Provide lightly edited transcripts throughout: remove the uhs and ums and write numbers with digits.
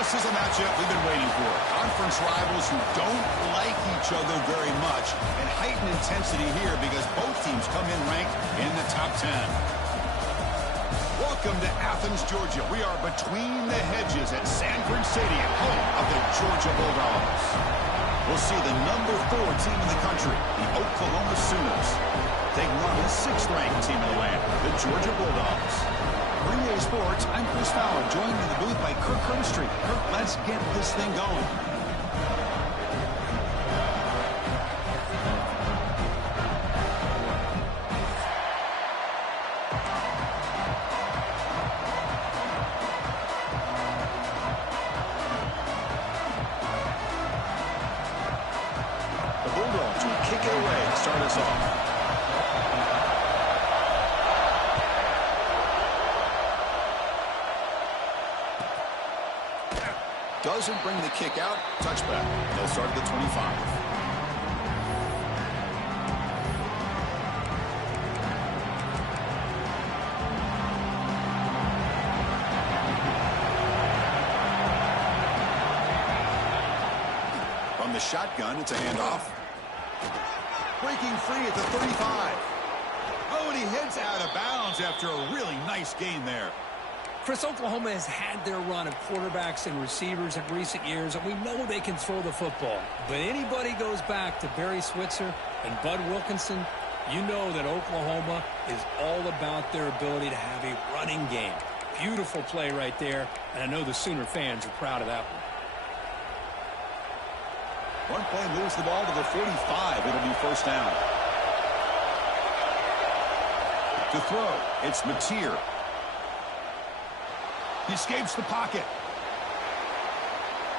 This is a matchup we've been waiting for. Conference rivals who don't like each other very much, and heightened intensity here because both teams come in ranked in the top 10. Welcome to Athens, Georgia. We are between the hedges at Sanford Stadium, home of the Georgia Bulldogs. We'll see the number 4 team in the country, the Oklahoma Sooners, taking on the 6th-ranked team in the land, the Georgia Bulldogs. For EA Sports, I'm Chris Fowler, joined in the booth by Kirk Herbstreit. Kirk, let's get this thing going. The Bulldogs will kick it away to start us off. Doesn't bring the kick out. Touchback. They'll start at the 25. From the shotgun, it's a handoff. Breaking free at the 35. Oh, and he heads out of bounds after a really nice gain there. Chris, Oklahoma has had their run of quarterbacks and receivers in recent years, and we know they can throw the football. But anybody goes back to Barry Switzer and Bud Wilkinson, you know that Oklahoma is all about their ability to have a running game. Beautiful play right there, and I know the Sooner fans are proud of that one. One play moves the ball to the 45. It'll be first down. To throw, it's Mateer. He escapes the pocket.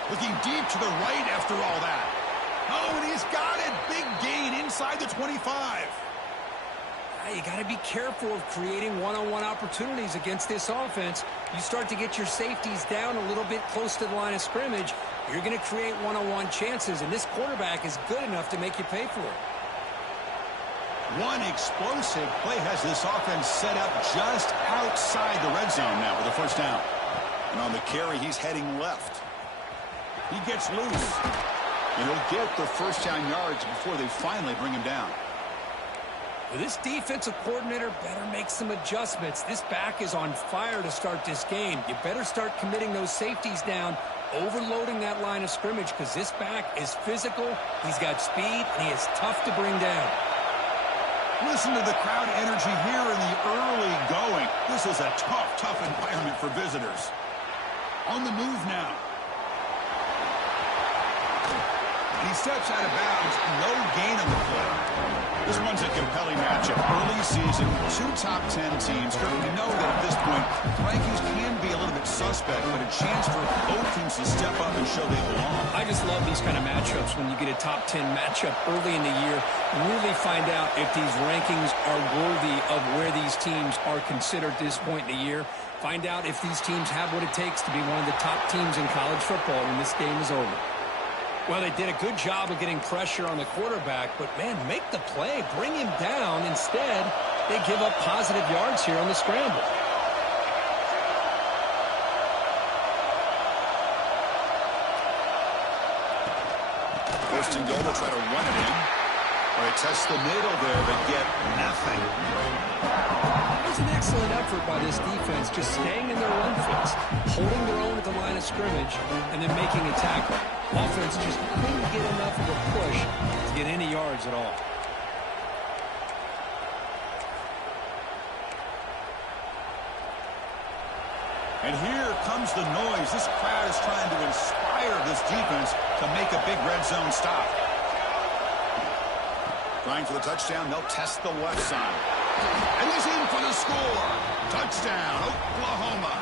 Looking deep to the right after all that. Oh, and he's got it. Big gain inside the 25. You got to be careful of creating one-on-one opportunities against this offense. You start to get your safeties down a little bit close to the line of scrimmage, you're going to create one-on-one chances, and this quarterback is good enough to make you pay for it. One explosive play has this offense set up just outside the red zone now with a first down. And on the carry, he's heading left. He gets loose. And he'll get the first down yards before they finally bring him down. Well, this defensive coordinator better make some adjustments. This back is on fire to start this game. You better start committing those safeties down, overloading that line of scrimmage, because this back is physical, he's got speed, and he is tough to bring down. Listen to the crowd energy here in the early going. This is a tough environment for visitors. On the move now. And he steps out of bounds. No gain on the play. This one's a compelling matchup. Early season, 2 top 10 teams. We know that at this point, rankings can be a little bit suspect, but a chance for both teams to step up and show they belong. I just love these kind of matchups when you get a top 10 matchup early in the year. Really find out if these rankings are worthy of where these teams are considered at this point in the year. Find out if these teams have what it takes to be one of the top teams in college football when this game is over. Well, they did a good job of getting pressure on the quarterback, but, man, make the play. Bring him down. Instead, they give up positive yards here on the scramble. First and goal, they'll try to run it in. All right, test the middle there, but get nothing. It was an excellent effort by this defense, just staying in their run fits, holding their own at the line of scrimmage, and then making a tackle. Offense just couldn't get enough of a push to get any yards at all. And here comes the noise. This crowd is trying to inspire this defense to make a big red zone stop. Trying for the touchdown, they'll test the left side. And he's in for the score. Touchdown, Oklahoma.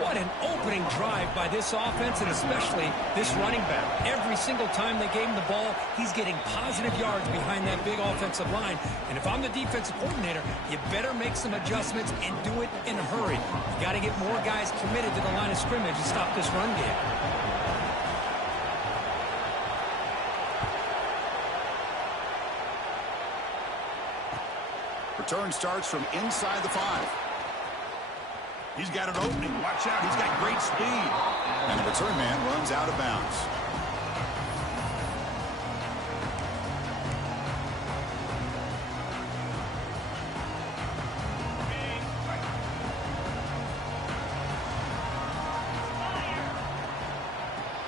What an opening drive by this offense, and especially this running back. Every single time they gave him the ball, he's getting positive yards behind that big offensive line. And if I'm the defensive coordinator, you better make some adjustments and do it in a hurry. You got to get more guys committed to the line of scrimmage and stop this run game. Return starts from inside the 5. He's got an opening. Watch out. He's got great speed. And the return man runs out of bounds.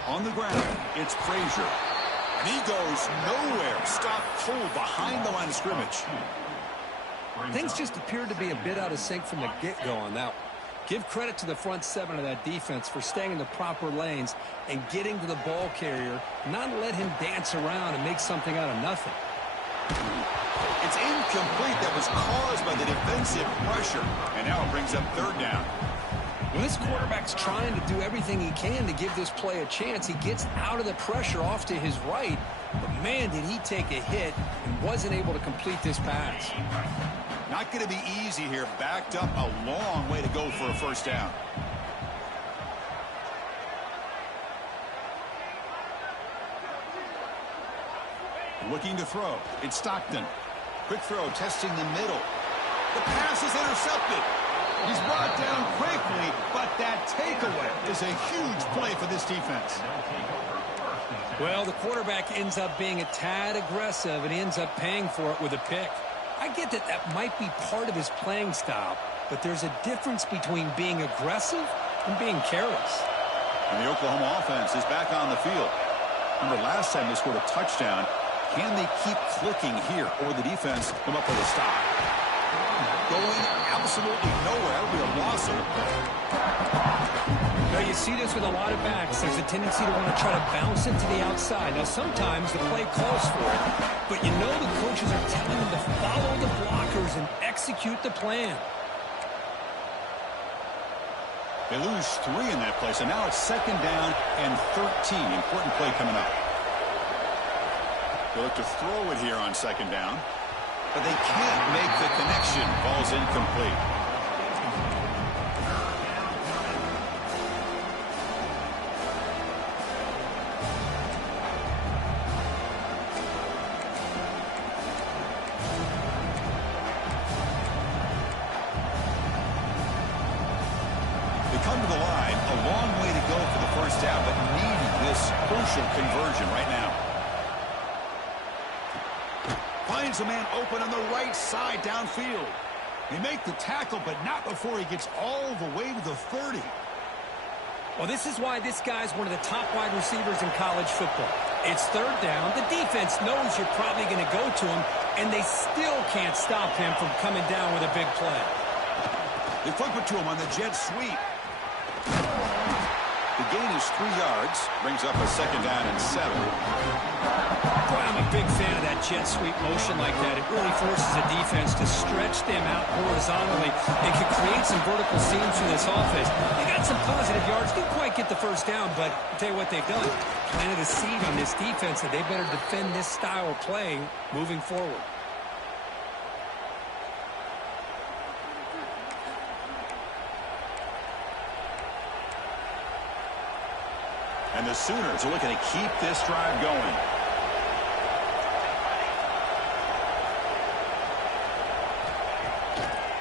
On the ground, it's Frazier. And he goes nowhere. Stopped cold behind the line of scrimmage. Things just appeared to be a bit out of sync from the get-go on that one. Give credit to the front seven of that defense for staying in the proper lanes and getting to the ball carrier, not let him dance around and make something out of nothing. It's incomplete. That was caused by the defensive pressure. And now it brings up third down. When this quarterback's trying to do everything he can to give this play a chance, he gets out of the pressure off to his right. But, man, did he take a hit and wasn't able to complete this pass. Not going to be easy here. Backed up a long way to go for a first down. Looking to throw. It's Stockton. Quick throw, testing the middle. The pass is intercepted. He's brought down quickly, but that takeaway is a huge play for this defense. Well, the quarterback ends up being a tad aggressive, and he ends up paying for it with a pick. I get that that might be part of his playing style, but there's a difference between being aggressive and being careless. And the Oklahoma offense is back on the field. Remember, last time they scored a touchdown. Can they keep clicking here, or the defense come up with a stop? Going absolutely nowhere. That would be a loss of a play. Now, you see this with a lot of backs. There's a tendency to want to try to bounce it to the outside. Now, sometimes the play calls for it, but you know the coaches are telling them to follow the blockers and execute the plan. They lose 3 in that play, so now it's second down and 13. Important play coming up. They look to throw it here on second down, but they can't make the connection. Ball's incomplete. They come to the line, a long way to go for the first down, but need this crucial conversion right now. Finds a man open on the right side downfield. They make the tackle, but not before he gets all the way to the 30. Well, this is why this guy's one of the top wide receivers in college football. It's third down. The defense knows you're probably going to go to him, and they still can't stop him from coming down with a big play. They flip it to him on the jet sweep. The gain is 3 yards, brings up a second down and 7. Boy, I'm a big fan of that jet sweep motion like that. It really forces a defense to stretch them out horizontally and can create some vertical seams for this offense. They got some positive yards, didn't quite get the first down, but I'll tell you what they've done. Planted a seed on this defense that they better defend this style of play moving forward. And the Sooners are looking to keep this drive going.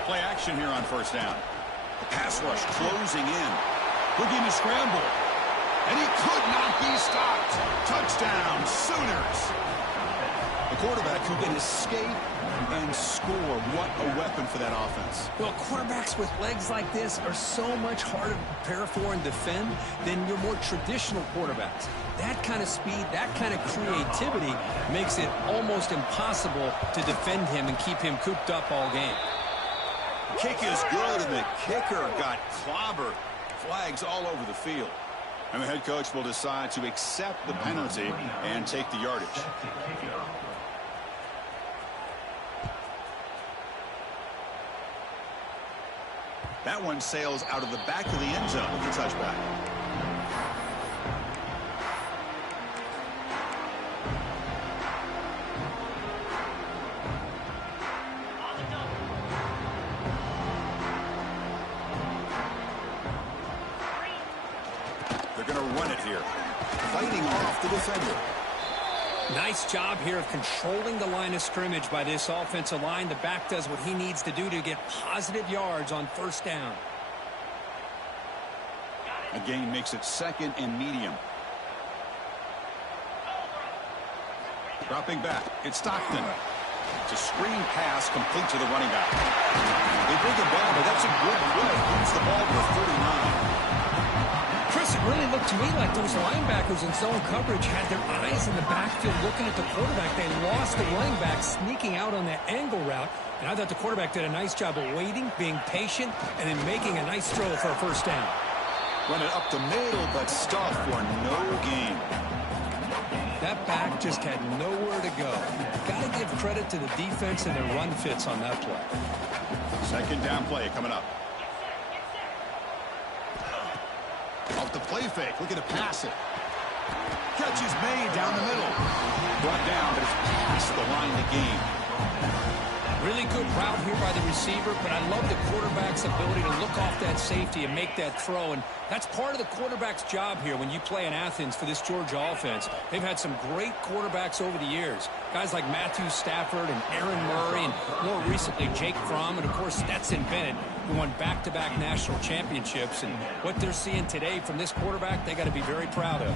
Play action here on first down. The pass rush closing in. Looking to scramble. And he could not be stopped. Touchdown, Sooners. The quarterback who can escape and score. What a weapon for that offense. Well, quarterbacks with legs like this are so much harder to prepare for and defend than your more traditional quarterbacks. That kind of speed, that kind of creativity makes it almost impossible to defend him and keep him cooped up all game. Kick is good, and the kicker got clobbered. Flags all over the field. And the head coach will decide to accept the penalty and take the yardage. That one sails out of the back of the end zone with the touchback. They're going to run it here. Fighting off the defender. Nice job here of controlling the line of scrimmage by this offensive line. The back does what he needs to do to get positive yards on first down. A gain makes it 2nd and medium. Dropping back, it's Stockton. It's a screen pass complete to the running back. They bring him down, but that's a good play. Gets the ball to the 49. Chris, it really looked to me like those linebackers in zone coverage had their eyes in the backfield looking at the quarterback. They lost the running back sneaking out on that angle route. And I thought the quarterback did a nice job of waiting, being patient, and then making a nice throw for a first down. Run it up the middle, but stuffed for no gain. That back just had nowhere to go. Got to give credit to the defense and their run fits on that play. 2nd down play coming up. Off the play fake, looking to pass it. Catch is made down the middle. Brought down, but it's past the line of the game. Really good route here by the receiver, but I love the quarterback's ability to look off that safety and make that throw. And that's part of the quarterback's job here when you play in Athens for this Georgia offense. They've had some great quarterbacks over the years. Guys like Matthew Stafford and Aaron Murray, and more recently Jake Fromm, and of course Stetson Bennett, who won back-to-back national championships. And what they're seeing today from this quarterback, they got to be very proud of.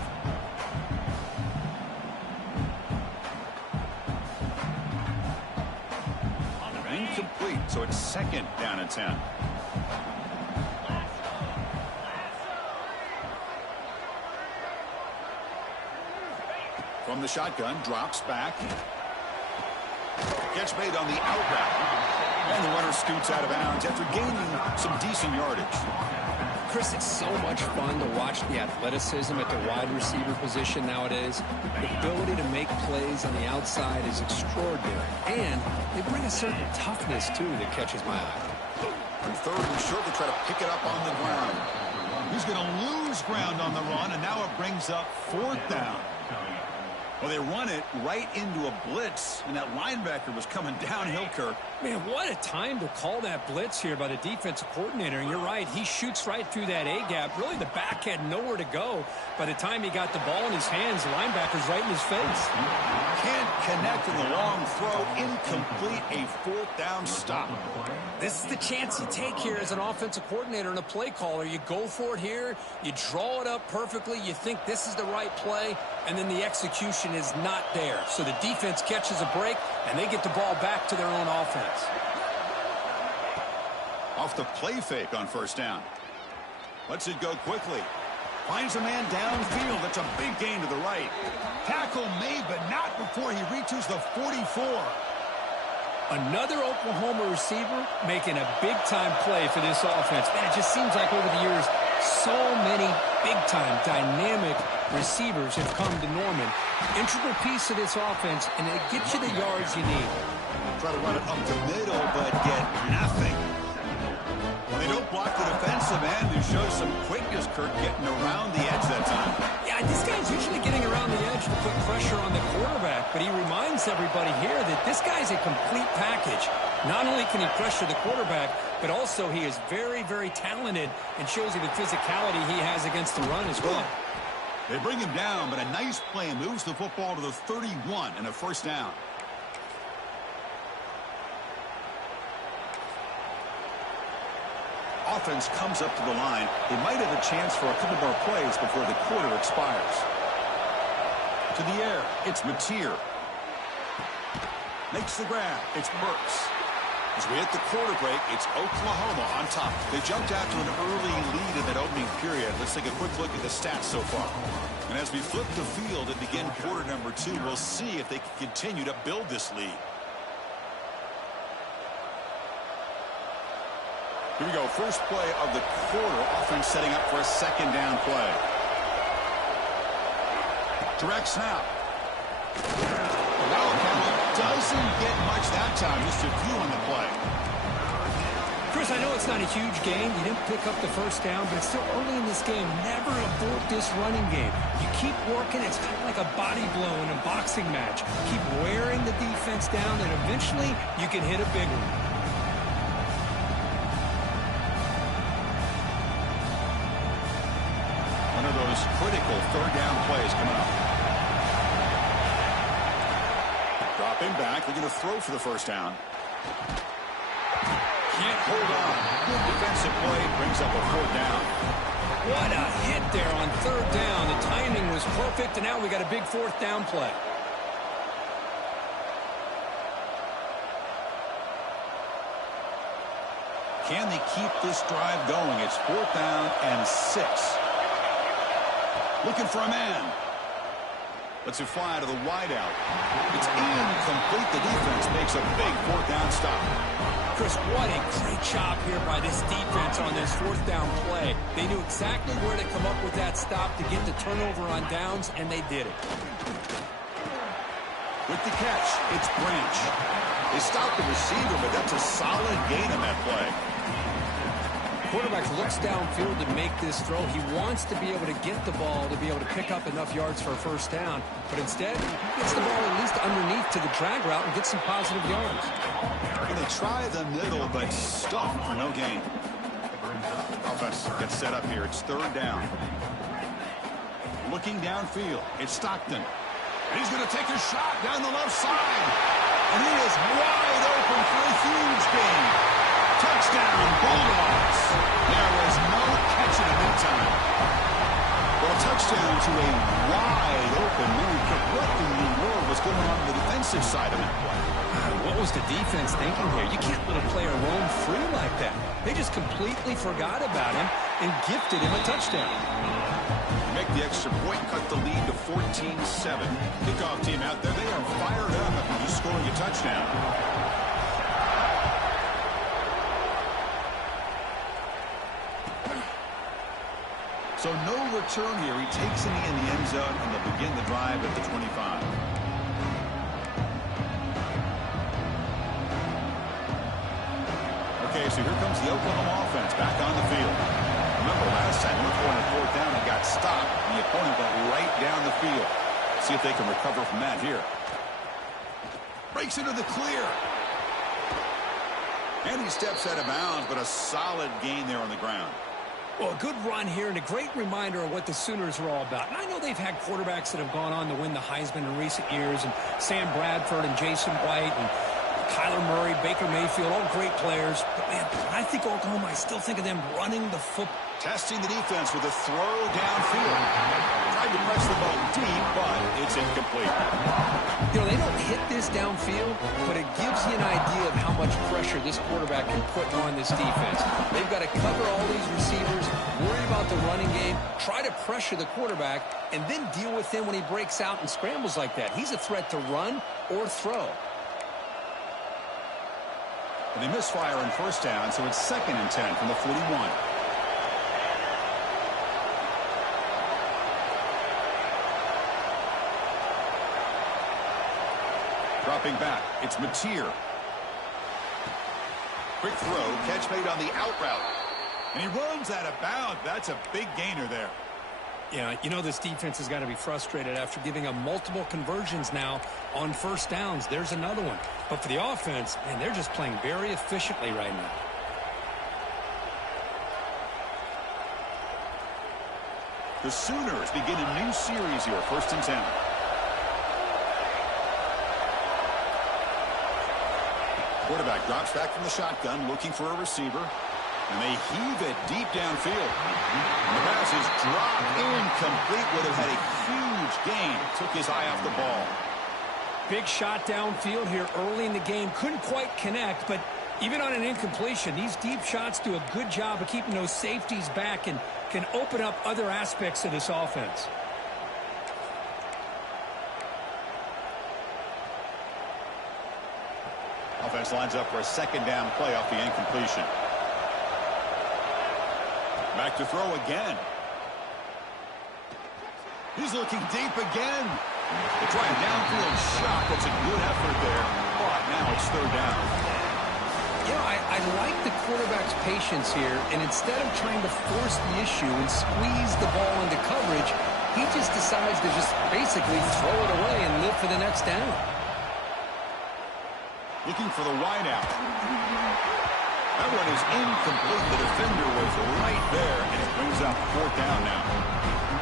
Incomplete, so it's 2nd down and 10. From the shotgun, drops back. Catch made on the out route. And the runner scoots out of bounds after gaining some decent yardage. Chris, it's so much fun to watch the athleticism at the wide receiver position nowadays. The ability to make plays on the outside is extraordinary. And they bring a certain toughness, too, that catches my eye. On 3rd and short, they try to pick it up on the ground. He's going to lose ground on the run, and now it brings up 4th down. Well, they run it right into a blitz, and that linebacker was coming downhill, Kirk. Man, what a time to call that blitz here by the defensive coordinator. And you're right, he shoots right through that A-gap. Really, the back had nowhere to go. By the time he got the ball in his hands, the linebacker's right in his face. Can't connect in the long throw. Incomplete, a 4th down stop. This is the chance you take here as an offensive coordinator and a play caller. You go for it here. You draw it up perfectly. You think this is the right play, and then the execution is not there. So the defense catches a break, and they get the ball back to their own offense. Off the play fake on 1st down. Lets it go quickly. Finds a man downfield. That's a big gain to the right. Tackle made, but not before he reaches the 44. Another Oklahoma receiver making a big-time play for this offense. Man, it just seems like over the years, so many big-time, dynamic receivers have come to Norman. Integral piece of this offense, and they get you the yards you need. Try to run it up the middle, but get nothing. They don't block the defensive end and show some quickness, Kirk, getting around the edge that time. Yeah, this guy's usually getting around the edge to put pressure on the quarterback, but he reminds everybody here that this guy's a complete package. Not only can he pressure the quarterback, but also he is very, very talented and shows you the physicality he has against the run as well. They bring him down, but a nice play moves the football to the 31 and a 1st down. Offense comes up to the line. They might have a chance for a couple more plays before the quarter expires. To the air, it's Mateer. Makes the grab. It's Burks. As we hit the quarter break, it's Oklahoma on top. They jumped out to an early lead in that opening period. Let's take a quick look at the stats so far. And as we flip the field and begin quarter number 2, we'll see if they can continue to build this lead. Here we go. First play of the quarter. Offense setting up for a 2nd down play. Direct snap. Doesn't get much that time. Just a few on the play. Chris, I know it's not a huge gain. You didn't pick up the 1st down, but it's still early in this game. Never abort this running game. You keep working. It's kind of like a body blow in a boxing match. Keep wearing the defense down, and eventually you can hit a big one. One of those critical 3rd down plays coming up. Dropping back. They're going to throw for the 1st down. Can't hold on. Good defensive play. Brings up a 4th down. What a third down. The timing was perfect, and now we got a big fourth down play. Can they keep this drive going? It's 4th down and 6. Looking for a man. Lets it fly to the wideout. It's incomplete. The defense makes a big 4th down stop. Chris, what a great job here by this defense on this 4th down play. They knew exactly where to come up with that stop to get the turnover on downs, and they did it. With the catch, it's Branch. They stopped the receiver, but that's a solid gain on that play. Quarterback looks downfield to make this throw. He wants to be able to get the ball to be able to pick up enough yards for a first down, but instead he gets the ball at least underneath to the drag route and gets some positive yards. And they try the middle, but stuffed for no gain. Offense gets set up here. It's 3rd down. Looking downfield, it's Stockton. And he's going to take a shot down the left side. And he is wide open for a huge gain. Touchdown, Bulldogs. There was no catch in the meantime. Well, a touchdown to a wide open move. What in the world was going on the defensive side of that play? What was the defense thinking here? You can't let a player roam free like that. They just completely forgot about him and gifted him a touchdown. Make the extra point, cut the lead to 14-7. Kickoff team out there, they are fired up after just scoring a touchdown. So no return here. He takes it in the end zone, and they'll begin the drive at the 25. Okay, so here comes the Oklahoma offense back on the field. Remember last time, looked for a 4th down and got stopped. The opponent went right down the field. See if they can recover from that here. Breaks into the clear. And he steps out of bounds, but a solid gain there on the ground. Well, a good run here and a great reminder of what the Sooners are all about. And I know they've had quarterbacks that have gone on to win the Heisman in recent years, and Sam Bradford and Jason White and Kyler Murray, Baker Mayfield, all great players. But, man, I think Oklahoma, I still think of them running the football. Testing the defense with a throw downfield. Tried to press the ball deep, but it's incomplete. You know, they don't hit this downfield, but it gives you an idea of how much pressure this quarterback can put on this defense. They've got to cover all these receivers, worry about the running game, try to pressure the quarterback, and then deal with him when he breaks out and scrambles like that. He's a threat to run or throw. And they misfire on 1st down, so it's 2nd and 10 from the 41. Dropping back, it's Mateer. Quick throw, catch made on the out route. And he runs out of bounds. That's a big gainer there. Yeah, you know this defense has got to be frustrated after giving up multiple conversions now on 1st downs. There's another one. But for the offense, man, they're just playing very efficiently right now. The Sooners begin a new series here, 1st and 10. Quarterback drops back from the shotgun, looking for a receiver. And they heave it deep downfield. And the pass is dropped incomplete. Would have had a huge gain. Took his eye off the ball. Big shot downfield here early in the game. Couldn't quite connect, but even on an incompletion, these deep shots do a good job of keeping those safeties back and can open up other aspects of this offense. Offense lines up for a 2nd down play off the incompletion. Back to throw again. He's looking deep again. They try a downfield shot. That's a good effort there. But now it's 3rd down. You know, I like the quarterback's patience here, and instead of trying to force the issue and squeeze the ball into coverage, he just decides to just basically throw it away and live for the next down. Looking for the wideout. That one is incomplete. The defender was right there, and it brings up 4th down now.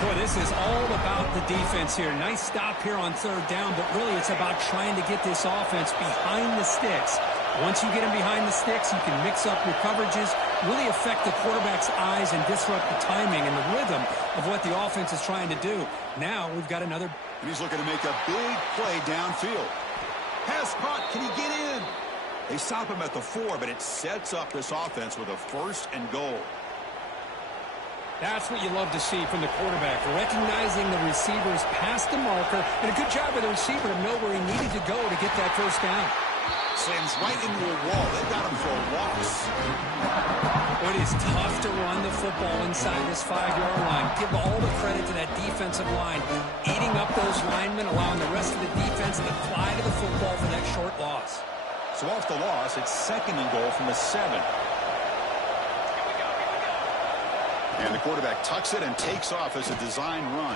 Boy, this is all about the defense here. Nice stop here on 3rd down, but really it's about trying to get this offense behind the sticks. Once you get him behind the sticks, you can mix up your coverages, really affect the quarterback's eyes and disrupt the timing and the rhythm of what the offense is trying to do. Now we've got another. And he's looking to make a big play downfield. Pass caught. Can he get in? They stop him at the 4, but it sets up this offense with a 1st and goal. That's what you love to see from the quarterback, recognizing the receivers past the marker, and a good job by the receiver to know where he needed to go to get that first down. Slams right into a wall. They got him for a loss. It is tough to run the football inside this 5-yard line. Give all the credit to that defensive line, eating up those linemen, allowing the rest of the defense to fly to the football for that short loss. So off the loss, it's 2nd and goal from the 7. And the quarterback tucks it and takes off as a design run.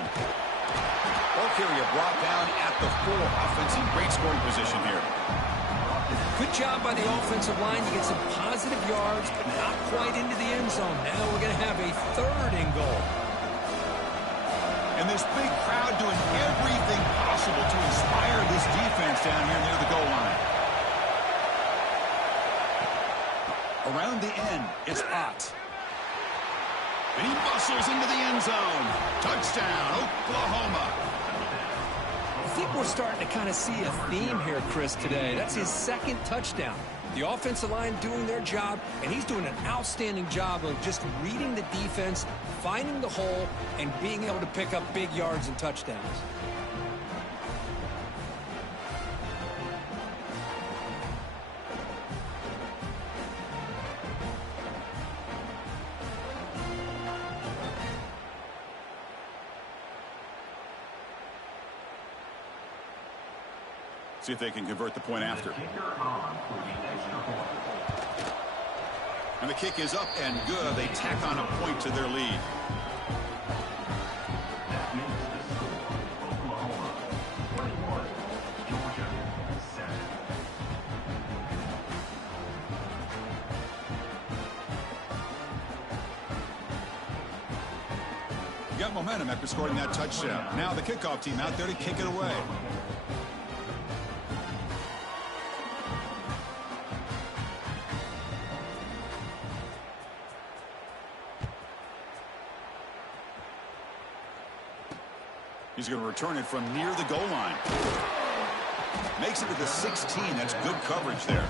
Ball carrier brought down at the 4. Offense in great scoring position here. Good job by the offensive line. You get some positive yards, but not quite into the end zone. Now we're going to have a 3rd and goal. And this big crowd doing everything possible to inspire this defense down here near the goal line. Around the end, it's Ott. And he muscles into the end zone. Touchdown, Oklahoma. I think we're starting to kind of see a theme here, Chris, today. That's his 2nd touchdown. The offensive line doing their job, and he's doing an outstanding job of just reading the defense, finding the hole, and being able to pick up big yards and touchdowns. See if they can convert the point after. And the kick is up and good. They tack on a point to their lead. Got momentum after scoring that touchdown. Now the kickoff team out there to kick it away. He's going to return it from near the goal line. Makes it to the 16. That's good coverage there.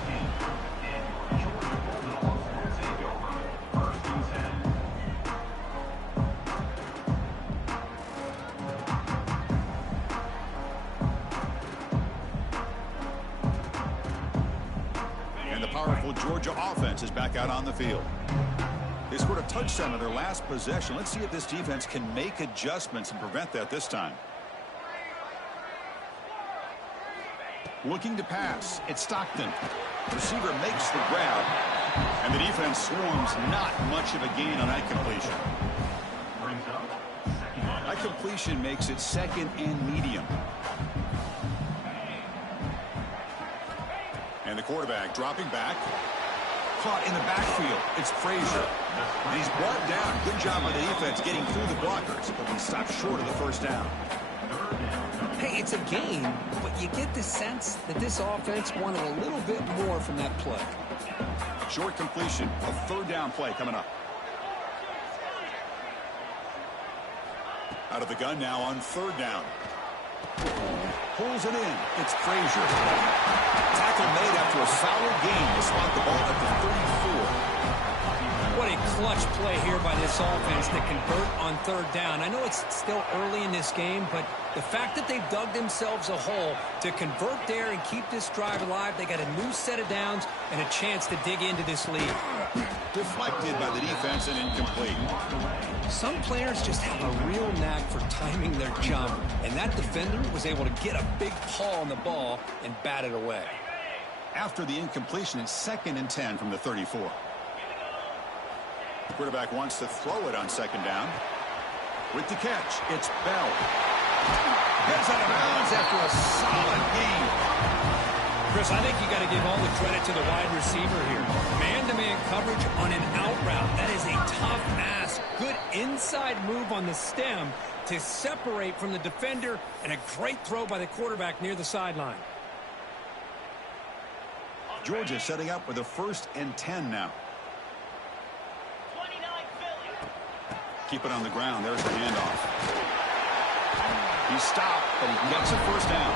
And the powerful Georgia offense is back out on the field. They scored a touchdown on their last possession. Let's see if this defense can make adjustments and prevent that this time. Looking to pass. It's Stockton. Receiver makes the grab. And the defense swarms. Not much of a gain on that completion. That completion makes it 2nd and medium. And the quarterback dropping back. Caught in the backfield. It's Frazier. And he's brought down. Good job by the defense getting through the blockers, but he stopped short of the first down. Hey, it's a game, but you get the sense that this offense wanted a little bit more from that play. Short completion. A 3rd down play coming up. Out of the gun now on 3rd down. Pulls it in. It's Frazier. Tackle made after a solid gain to spot the ball at the 34. What a clutch play here by this offense to convert on 3rd down. I know it's still early in this game, but the fact that they've dug themselves a hole to convert there and keep this drive alive, they got a new set of downs and a chance to dig into this lead. Deflected by the defense and incomplete. Some players just have a real knack for timing their jump, and that defender was able to get a big paw on the ball and bat it away. After the incompletion, it's 2nd and 10 from the 34. The quarterback wants to throw it on 2nd down. With the catch, it's Bell. Gets out of bounds after a solid gain. Chris, I think you got to give all the credit to the wide receiver here. Man-to-man coverage on an out route. That is a tough ask. Good inside move on the stem to separate from the defender, and a great throw by the quarterback near the sideline. Georgia setting up with a 1st and 10 now. Keep it on the ground. There's the handoff. He stopped, but he gets a 1st down.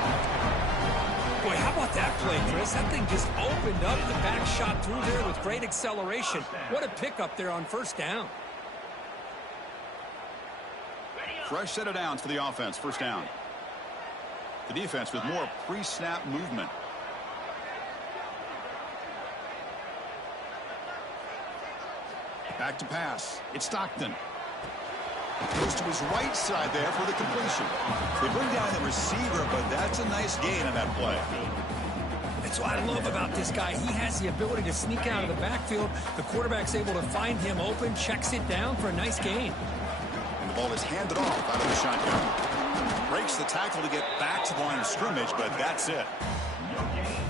Boy, how about that play, Chris? That thing just opened up. The back shot through there with great acceleration. What a pickup there on 1st down. Fresh set of downs for the offense. 1st down. The defense with more pre-snap movement. Back to pass. It's Stockton. Goes to his right side there for the completion. They bring down the receiver, but that's a nice gain on that play. That's what I love about this guy. He has the ability to sneak out of the backfield. The quarterback's able to find him open, checks it down for a nice gain. And the ball is handed off out of the shotgun. Breaks the tackle to get back to the line of scrimmage, but that's it.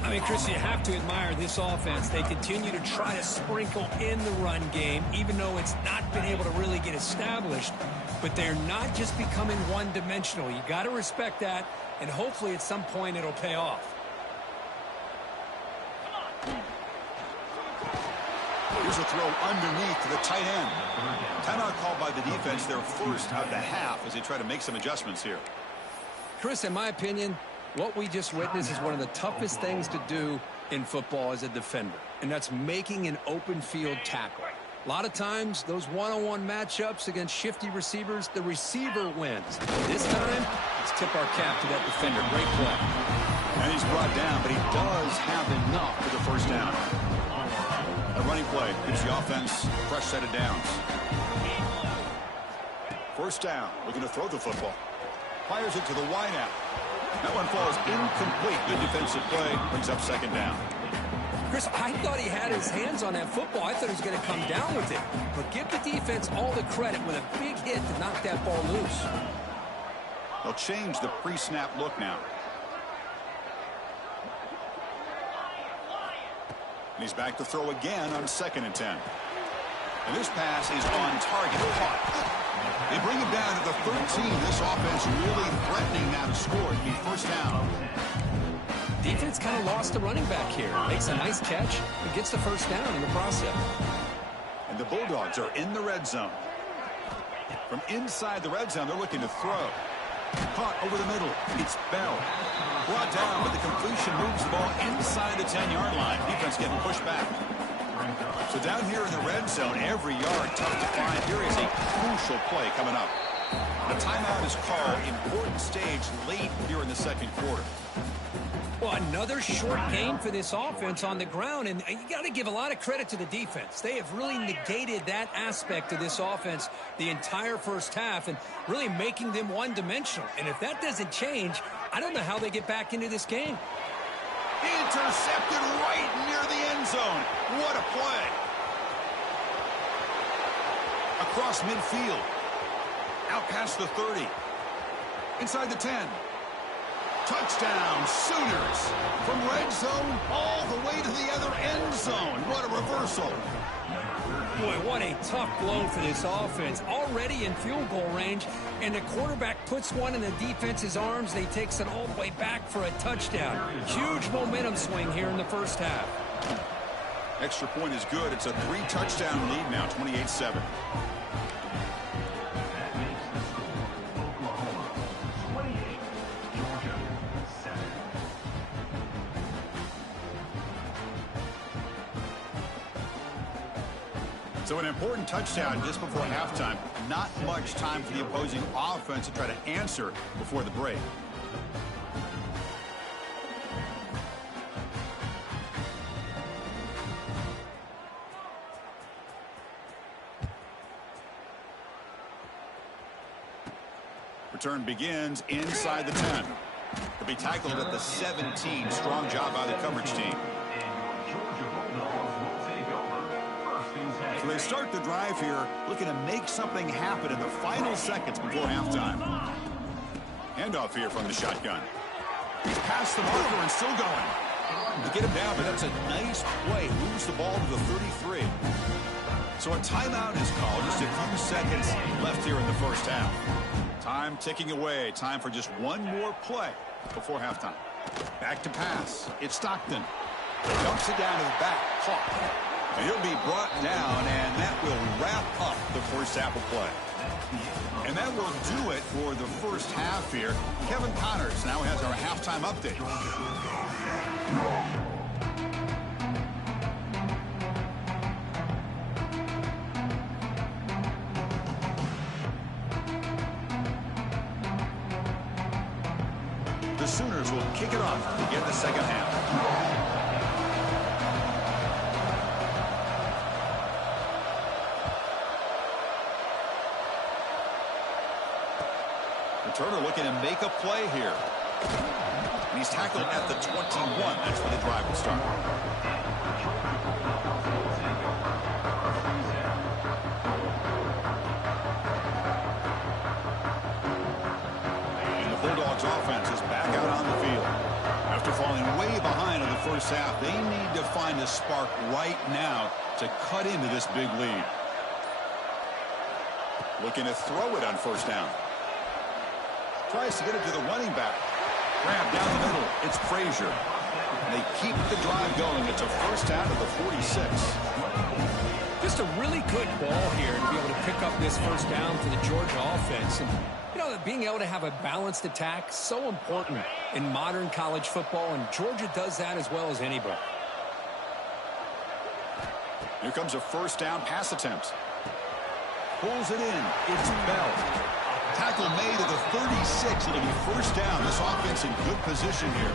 I mean, Chris, you have to admire this offense. They continue to try to sprinkle in the run game, even though it's not been able to really get established. But they're not just becoming one-dimensional. You got to respect that, and hopefully at some point it'll pay off. Here's a throw underneath to the tight end. Timeout called by the defense, their 1st of the half, as they try to make some adjustments here. Chris, in my opinion, what we just witnessed is one of the toughest things to do in football as a defender, and that's making an open field tackle. A lot of times, those one-on-one matchups against shifty receivers, the receiver wins. This time, let's tip our cap to that defender. Great play. And he's brought down, but he does have enough for the 1st down. A running play gives the offense a fresh set of downs. 1st down, looking to throw the football. Fires it to the wideout. That one falls incomplete. Good defensive play, brings up 2nd down. Chris, I thought he had his hands on that football. I thought he was going to come down with it. But give the defense all the credit with a big hit to knock that ball loose. They'll change the pre-snap look now. And he's back to throw again on 2nd and 10. And this pass is on target. Caught. They bring him down to the 13. This offense really threatening now to score. It'd be 1st down. Defense kind of lost the running back here. Makes a nice catch and gets the 1st down in the process. And the Bulldogs are in the red zone. From inside the red zone, they're looking to throw. Caught over the middle. It's Bell. Brought down, but the completion moves the ball inside the 10-yard line. Defense getting pushed back. So down here in the red zone, every yard tough to find. Here is a crucial play coming up. The timeout is called. Important stage late here in the 2nd quarter. Well, another short game for this offense on the ground, and you got to give a lot of credit to the defense. They have really negated that aspect of this offense the entire 1st half and really making them one-dimensional. And if that doesn't change, I don't know how they get back into this game. Intercepted right near the end zone. What a play. Across midfield. Out past the 30. Inside the 10. Touchdown, Sooners. From red zone all the way to the other end zone. What a reversal. Boy, what a tough blow for this offense. Already in field goal range, and the quarterback puts one in the defense's arms. They takes it all the way back for a touchdown. Huge momentum swing here in the 1st half. Extra point is good. It's a 3-touchdown lead now, 28-7. So an important touchdown just before halftime. Not much time for the opposing offense to try to answer before the break. Return begins inside the 10. He'll be tackled at the 17. Strong job by the coverage team. So they start the drive here, looking to make something happen in the final seconds before halftime. Handoff here from the shotgun. He's past the marker and still going. To get him down, but that's a nice play. Moves the ball to the 33. So a timeout is called. Just a few seconds left here in the 1st half. Time ticking away. Time for just one more play before halftime. Back to pass. It's Stockton. Dumps it down to the back. Caught. And he'll be brought down, and that will wrap up the first half of play. And that will do it for the first half here. Kevin Connors now has our halftime update. The Sooners will kick it off to begin the second half. Turner looking to make a play here. And he's tackled at the 21. That's where the drive will start. And the Bulldogs offense is back out on the field. After falling way behind in the first half, they need to find a spark right now to cut into this big lead. Looking to throw it on first down. Tries to get it to the running back. Grab down the middle. It's Frazier. And they keep the drive going. It's a first down to the 46. Just a really good ball here to be able to pick up this first down for the Georgia offense. And, you know, being able to have a balanced attack, so important in modern college football, and Georgia does that as well as anybody. Here comes a first down pass attempt. Pulls it in. It's Bell. Tackle made to the 36. It'll be first down. This offense in good position here.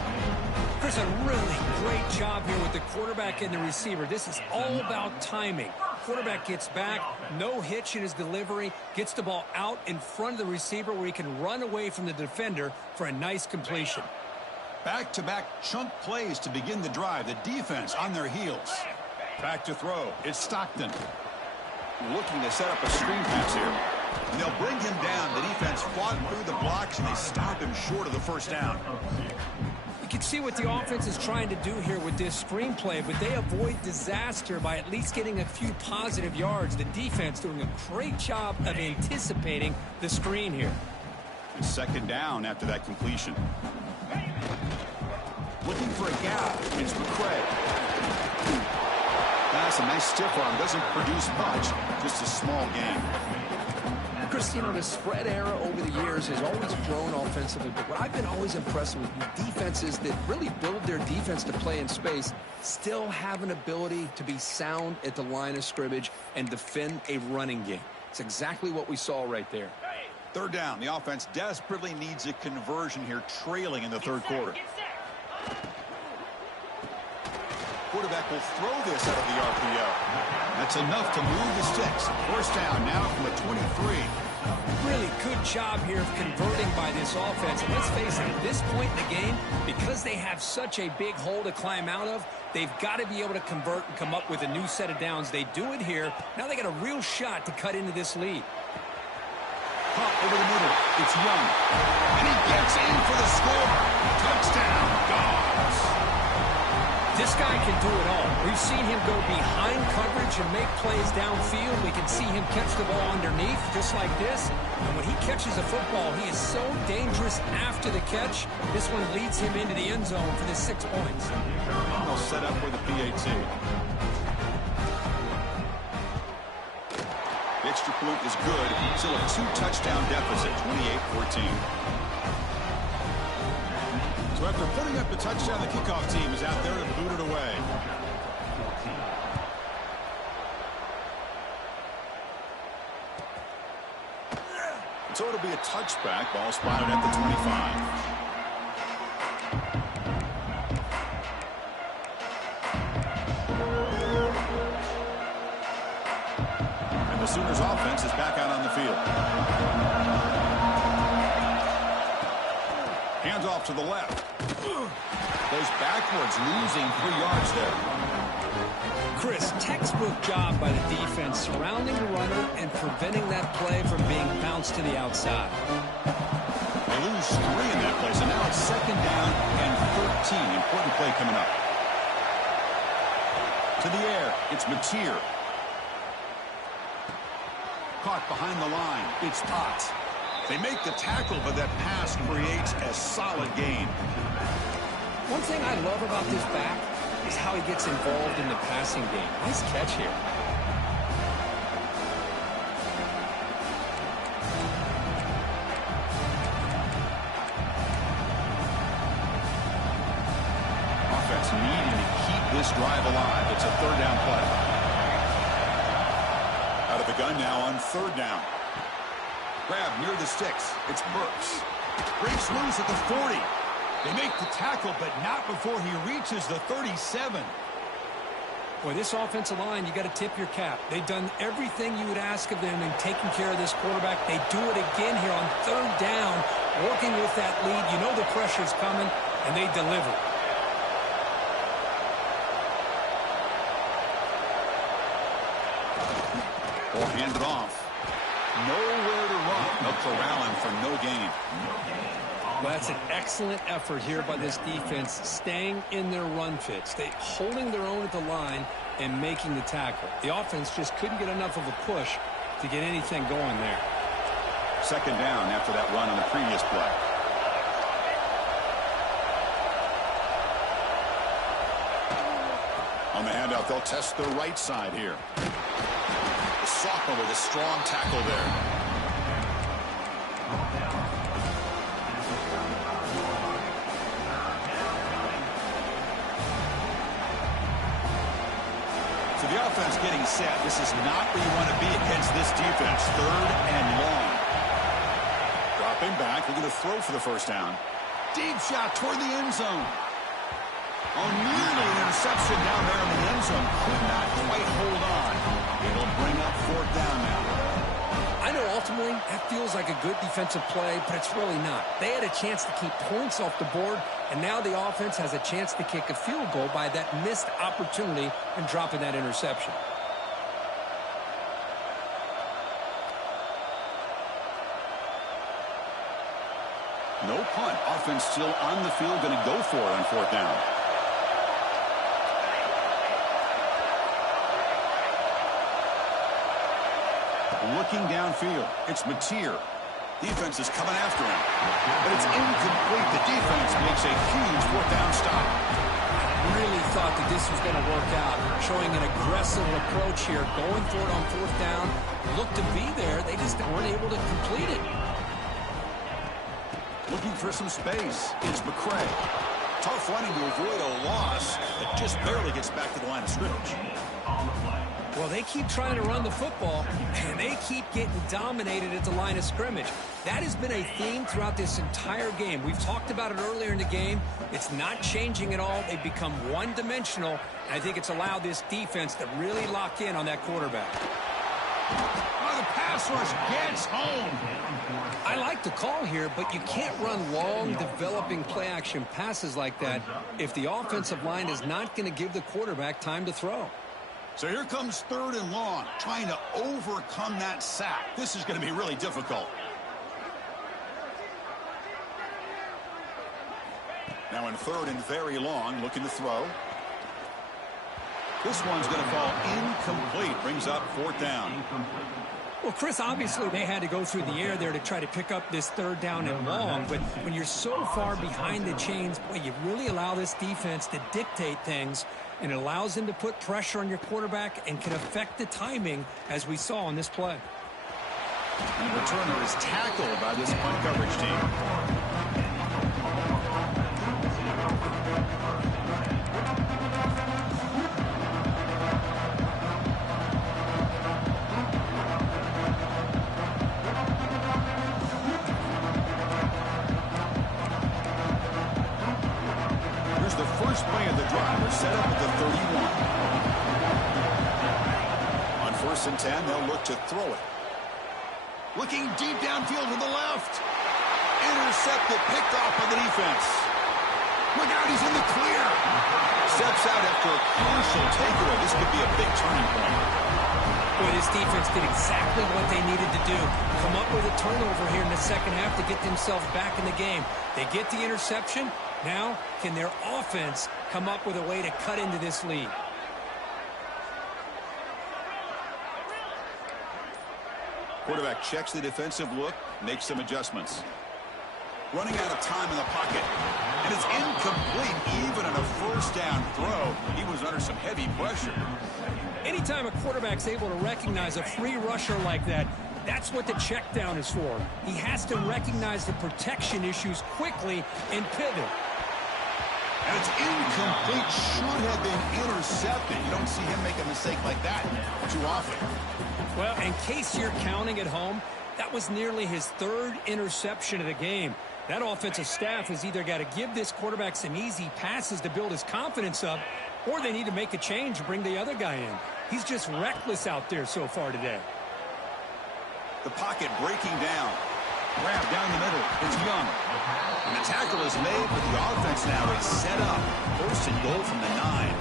Chris, a really great job here with the quarterback and the receiver. This is all about timing. Quarterback gets back, no hitch in his delivery, gets the ball out in front of the receiver where he can run away from the defender for a nice completion. Back-to-back chunk plays to begin the drive. The defense on their heels. Back to throw. It's Stockton. Looking to set up a screen pass here. And they'll bring him down. The defense fought through the blocks, and they stop him short of the first down. You can see what the offense is trying to do here with this screenplay, but they avoid disaster by at least getting a few positive yards. The defense doing a great job of anticipating the screen here. And second down after that completion. Looking for a gap. It's McCray. That's a nice stiff arm. Doesn't produce much. Just a small gain. Chris, you know, the spread era over the years has always grown offensively, but what I've been always impressed with defenses that really build their defense to play in space still have an ability to be sound at the line of scrimmage and defend a running game. It's exactly what we saw right there. Third down. The offense desperately needs a conversion here, trailing in the third quarter. Quarterback will throw this out of the RPO. That's enough to move the sticks. First down now from the 23. Really good job here of converting by this offense. And let's face it, at this point in the game, because they have such a big hole to climb out of, they've got to be able to convert and come up with a new set of downs. They do it here. Now they got a real shot to cut into this lead. Caught over the middle. It's Young. And he gets in for the score. Touchdown, Dogs. This guy can do it all. We've seen him go behind coverage and make plays downfield. We can see him catch the ball underneath just like this. And when he catches a football, he is so dangerous after the catch. This one leads him into the end zone for the 6 points. They'll set up for the PAT. The extra point is good. Still a 2-touchdown deficit, 28-14. So after putting up the touchdown, the kickoff team is out there to boot it away. So it'll be a touchback. Ball spotted at the 25. And the Sooners offense is back out on the field. Hands off to the left. Goes backwards, losing 3 yards there. Chris, textbook job by the defense surrounding the runner and preventing that play from being bounced to the outside. They lose 3 in that play, so now it's second down and 13. Important play coming up. To the air, it's Mateer. Caught behind the line. It's Potts. They make the tackle, but that pass creates a solid gain. One thing I love about this back, is how he gets involved in the passing game. Nice catch here. Offense needing to keep this drive alive. It's a third down play. Out of the gun now on third down. Grab near the sticks. It's Burks. Breaks loose at the 40. They make the tackle, but not before he reaches the 37. Boy, this offensive line, you got to tip your cap. They've done everything you would ask of them in taking care of this quarterback. They do it again here on third down, working with that lead. You know the pressure's coming, and they deliver. Or hand it off. Nowhere to run. They'll corral him for no gain. Well, that's an excellent effort here by this defense, staying in their run fits. They holding their own at the line and making the tackle. The offense just couldn't get enough of a push to get anything going there. Second down after that run on the previous play. On the handout, they'll test the right side here. The sophomore with a strong tackle there. So the offense getting set. This is not where you want to be against this defense. Third and long. Dropping back. They're going to throw for the first down. Deep shot toward the end zone. Oh, nearly an interception down there in the end zone. Could not quite hold on. It'll bring up fourth down now. I know ultimately that feels like a good defensive play, but it's really not. They had a chance to keep points off the board, and now the offense has a chance to kick a field goal by that missed opportunity and dropping that interception. No punt. Offense still on the field, going to go for it on fourth down. Looking downfield. It's Mateer. Defense is coming after him. But it's incomplete. The defense makes a huge fourth down stop. Really thought that this was going to work out. Showing an aggressive approach here. Going for it on fourth down. Looked to be there. They just weren't able to complete it. Looking for some space. It's McCray. Tough running to avoid a loss that just barely gets back to the line of scrimmage. Well, they keep trying to run the football, and they keep getting dominated at the line of scrimmage. That has been a theme throughout this entire game. We've talked about it earlier in the game. It's not changing at all. They've become one-dimensional, and I think it's allowed this defense to really lock in on that quarterback. Oh, the pass rush gets home. I like the call here, but you can't run long, developing play-action passes like that if the offensive line is not going to give the quarterback time to throw. So here comes third and long, trying to overcome that sack. This is going to be really difficult. Now in third and very long, looking to throw. This one's going to fall incomplete. Brings up fourth down. Well, Chris, obviously they had to go through the air there to try to pick up this third down and long, but when you're so far behind the chains, boy, you really allow this defense to dictate things, and it allows them to put pressure on your quarterback and can affect the timing, as we saw on this play. And the returner is tackled by this punt coverage team. Here's the first play of the drive. They're set up at the 31. On 1st and 10, they'll look to throw it. Looking deep downfield to the left. Intercepted, picked off by the defense. Look out, he's in the clear. Steps out after a crucial takeaway. This could be a big turning point. Boy, this defense did exactly what they needed to do. Come up with a turnover here in the second half to get themselves back in the game. They get the interception. Now, can their offense come up with a way to cut into this lead? Quarterback checks the defensive look, makes some adjustments. Running out of time in the pocket. And it's incomplete. Even on a first down throw, he was under some heavy pressure. Anytime a quarterback's able to recognize a free rusher like that, that's what the check down is for. He has to recognize the protection issues quickly and pivot. And it's incomplete. Should have been intercepted. You don't see him make a mistake like that too often. Well, in case you're counting at home, that was nearly his third interception of the game. That offensive staff has either got to give this quarterback some easy passes to build his confidence up, or they need to make a change and bring the other guy in. He's just reckless out there so far today. The pocket breaking down. Grab down the middle. It's Young. And the tackle is made, but the offense now is set up. First and goal from the 9.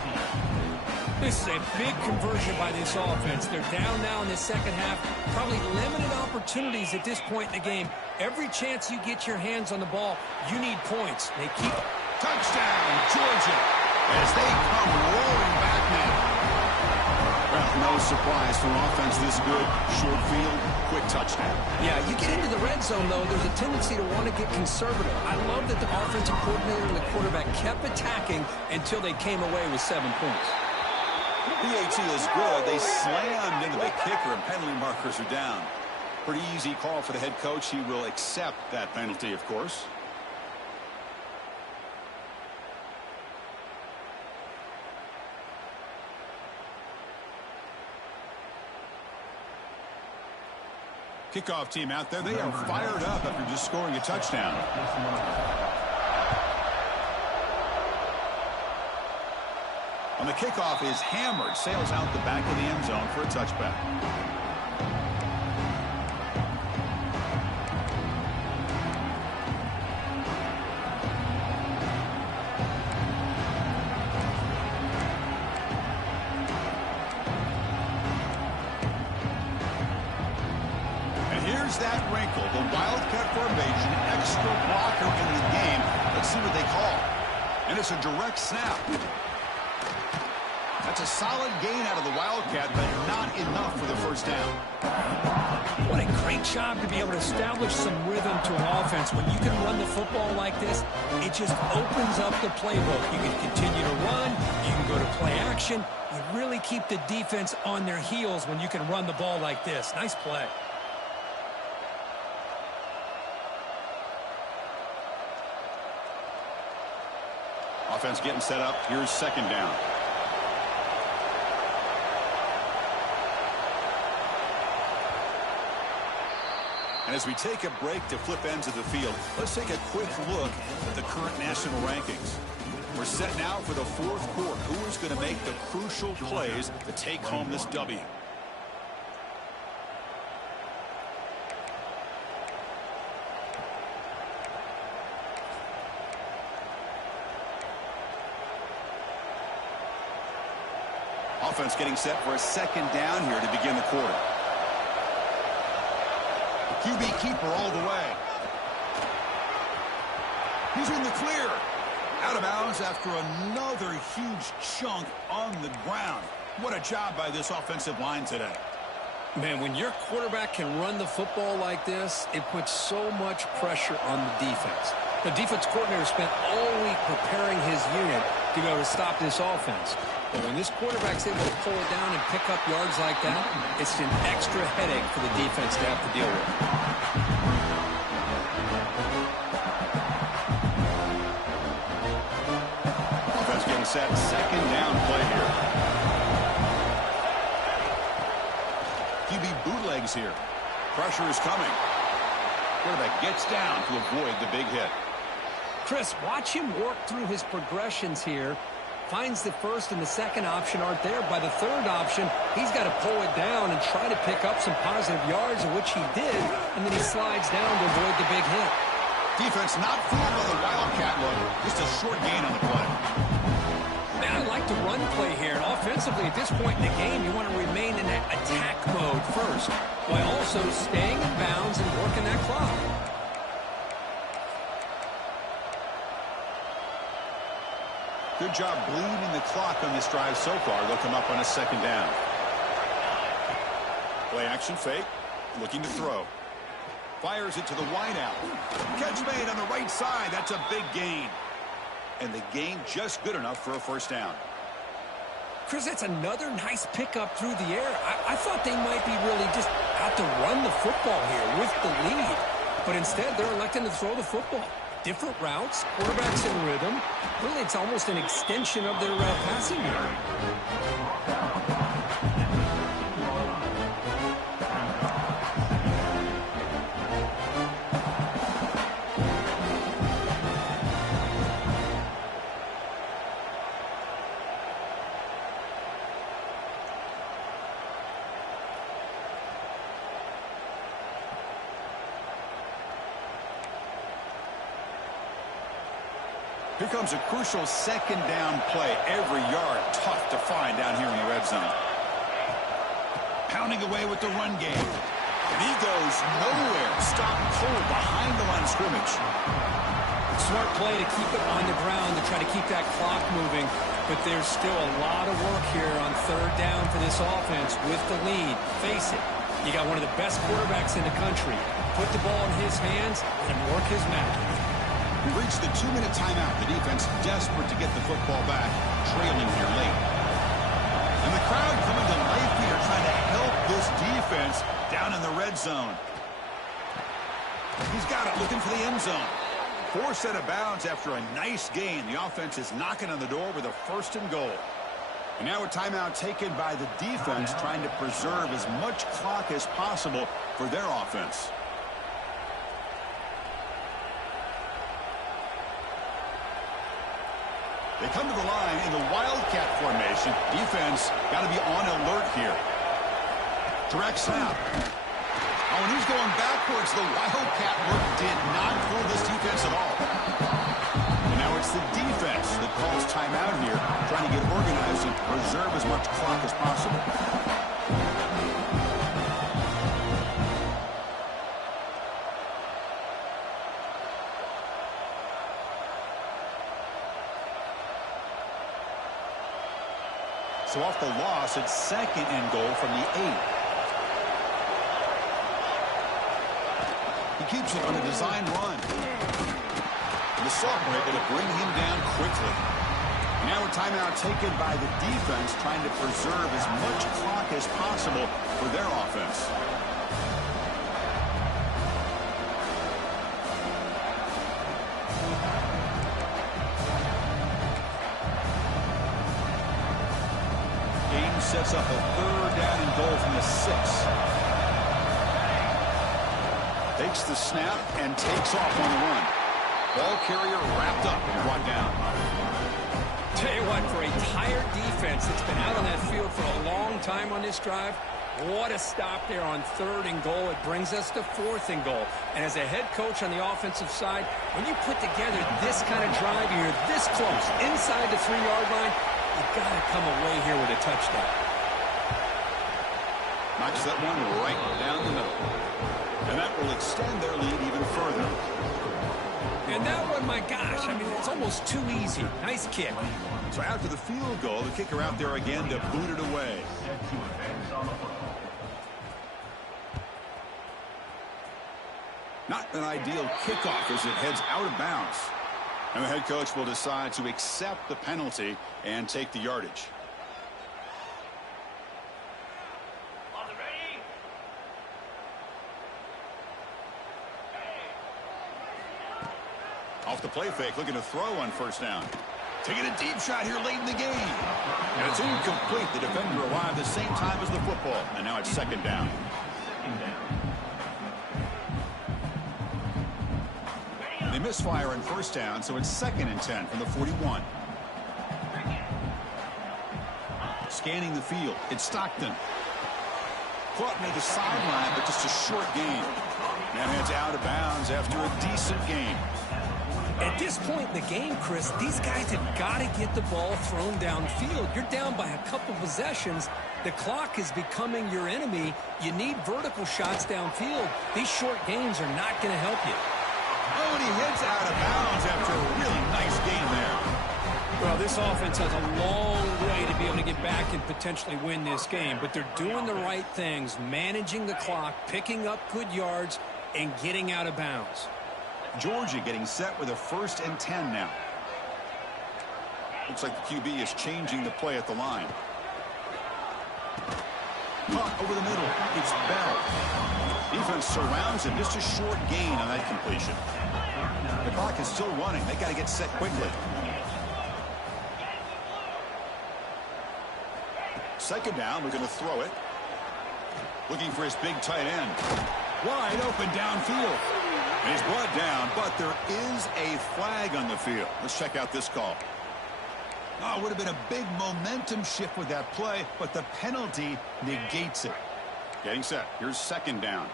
This is a big conversion by this offense. They're down now in the second half. Probably limited opportunities at this point in the game. Every chance you get your hands on the ball, you need points. They keep... Touchdown, Georgia, as they come roaring back now. Well, no surprise for offense this good. Short field, quick touchdown. Yeah, you get into the red zone, though, there's a tendency to want to get conservative. I love that the offensive coordinator and the quarterback kept attacking until they came away with 7 points. PAT is good. They slammed into the kicker, and penalty markers are down. Pretty easy call for the head coach. He will accept that penalty, of course. Kickoff team out there. They are fired up after just scoring a touchdown. On the kickoff is hammered. Sails out the back of the end zone for a touchback. That wrinkle, the Wildcat formation, extra blocker in the game. Let's see what they call. And it's a direct snap. That's a solid gain out of the Wildcat, but not enough for the first down. What a great job to be able to establish some rhythm to an offense. When you can run the football like this, it just opens up the playbook. You can continue to run. You can go to play action. You really keep the defense on their heels when you can run the ball like this. Nice play. Offense getting set up. Here's second down. And as we take a break to flip ends of the field, let's take a quick look at the current national rankings. We're set now for the fourth quarter. Who is going to make the crucial plays to take home this W? Offense getting set for a second down here to begin the quarter. The QB keeper all the way. He's in the clear. Out of bounds after another huge chunk on the ground. What a job by this offensive line today. Man, when your quarterback can run the football like this, it puts so much pressure on the defense. The defense coordinator spent all week preparing his unit to be able to stop this offense. But when this quarterback's able to pull it down and pick up yards like that, it's an extra headache for the defense to have to deal with. Offense getting set. Second down play here. QB bootlegs here. Pressure is coming. Quarterback gets down to avoid the big hit. Chris, watch him work through his progressions here. Finds the first and the second option aren't there. By the third option, he's got to pull it down and try to pick up some positive yards, which he did, and then he slides down to avoid the big hit. Defense not fooled by the Wildcat look. Just a short gain on the play. Man, I like the run play here. And offensively, at this point in the game, you want to remain in that attack mode first, while also staying in bounds and working that clock. Good job bleeding the clock on this drive so far. They'll come up on a second down. Play action fake. Looking to throw. Fires it to the wideout. Catch made on the right side. That's a big gain. And the gain just good enough for a first down. Chris, that's another nice pickup through the air. I thought they might be really just out to run the football here with the lead. But instead, they're electing to throw the football. Different routes, quarterbacks in rhythm. Really, it's almost an extension of their passing game. Here comes a crucial second down play. Every yard tough to find down here in the red zone. Pounding away with the run game. And he goes nowhere. Stopped cold behind the line of scrimmage. Smart play to keep it on the ground to try to keep that clock moving. But there's still a lot of work here on third down for this offense with the lead. Face it, you got one of the best quarterbacks in the country. Put the ball in his hands and work his magic. We reached the 2-minute timeout. The defense desperate to get the football back, trailing here late. And the crowd coming to life here, trying to help this defense down in the red zone. He's got it, looking for the end zone. Forced out of bounds after a nice gain. The offense is knocking on the door with a 1st and goal. And now a timeout taken by the defense, trying to preserve as much clock as possible for their offense. They come to the line in the Wildcat formation. Defense got to be on alert here. Direct snap. Oh, and he's going backwards. The Wildcat look did not fool this defense at all. And now it's the defense that calls timeout here, trying to get organized and preserve as much clock as possible. So off the loss, it's 2nd and goal from the 8. He keeps it on a design run. And the sophomore able to bring him down quickly. Now a timeout taken by the defense, trying to preserve as much clock as possible for their offense. Sets up a 3rd down and goal from the 6. Takes the snap and takes off on the run. Ball carrier wrapped up and brought down. Tell you what, for a tired defense that's been out on that field for a long time on this drive, what a stop there on 3rd and goal. It brings us to 4th and goal. And as a head coach on the offensive side, when you put together this kind of drive, you're this close, inside the 3-yard line, you've got to come away here with a touchdown. Knocks that one right down the middle. And that will extend their lead even further. And that one, my gosh, I mean, it's almost too easy. Nice kick. So after the field goal, the kicker out there again to boot it away. Not an ideal kickoff as it heads out of bounds. And the head coach will decide to accept the penalty and take the yardage. Off the play fake, looking to throw on 1st down. Taking a deep shot here late in the game. And it's incomplete. The defender arrived the same time as the football. And now it's 2nd down. They misfire on 1st down, so it's 2nd and 10 from the 41. Scanning the field. It's Stockton. Caught near the sideline, but just a short gain. Now heads out of bounds after a decent gain. At this point in the game, Chris, these guys have got to get the ball thrown downfield. You're down by a couple possessions. The clock is becoming your enemy. You need vertical shots downfield. These short gains are not going to help you. Oh, and he heads out of bounds after a really nice gain there. Well, this offense has a long way to be able to get back and potentially win this game, but they're doing the right things, managing the clock, picking up good yards, and getting out of bounds. Georgia getting set with a 1st and 10 now. Looks like the QB is changing the play at the line. Caught over the middle. It's Bell. Defense surrounds him. Just a short gain on that completion. The clock is still running. They got to get set quickly. 2nd down. We're going to throw it. Looking for his big tight end. Wide open downfield. And he's brought down, but there is a flag on the field. Let's check out this call. Oh, it would have been a big momentum shift with that play, but the penalty negates it. Getting set. Here's 2nd down.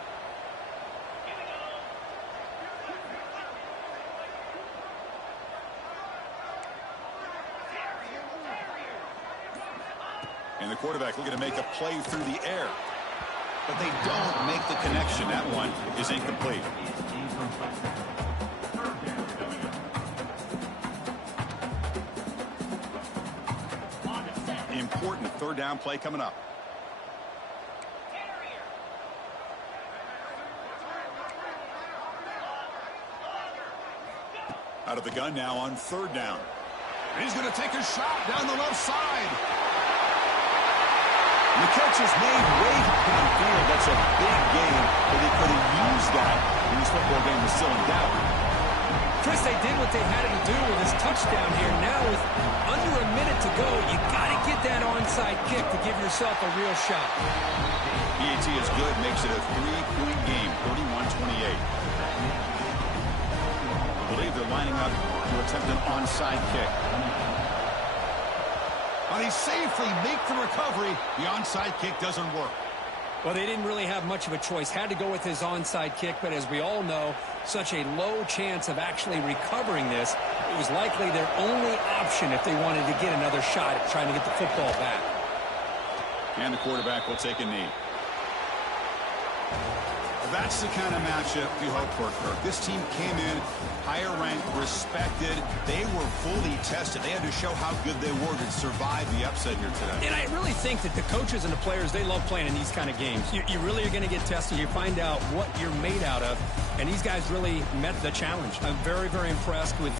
And the quarterback looking to make a play through the air. But they don't make the connection. That one is incomplete. Important 3rd down play coming up. Out of the gun now on 3rd down. And he's going to take a shot down the left side. And the catch is made way downfield. That's a big game, but they could have used that when this football game was still in doubt. Chris, they did what they had to do with his touchdown here. Now with under a minute to go, you got to get that onside kick to give yourself a real shot. PAT is good, makes it a 3-point game, 31-28. I believe they're lining up to attempt an onside kick. But he safely make the recovery. The onside kick doesn't work. Well, they didn't really have much of a choice. Had to go with his onside kick, but as we all know, such a low chance of actually recovering this. It was likely their only option if they wanted to get another shot at trying to get the football back. And the quarterback will take a knee. That's the kind of matchup you hope for, Kirk. This team came in higher ranked, respected. They were fully tested. They had to show how good they were to survive the upset here today. And I really think that the coaches and the players, they love playing in these kind of games. You really are going to get tested. You find out what you're made out of. And these guys really met the challenge. I'm very, very impressed with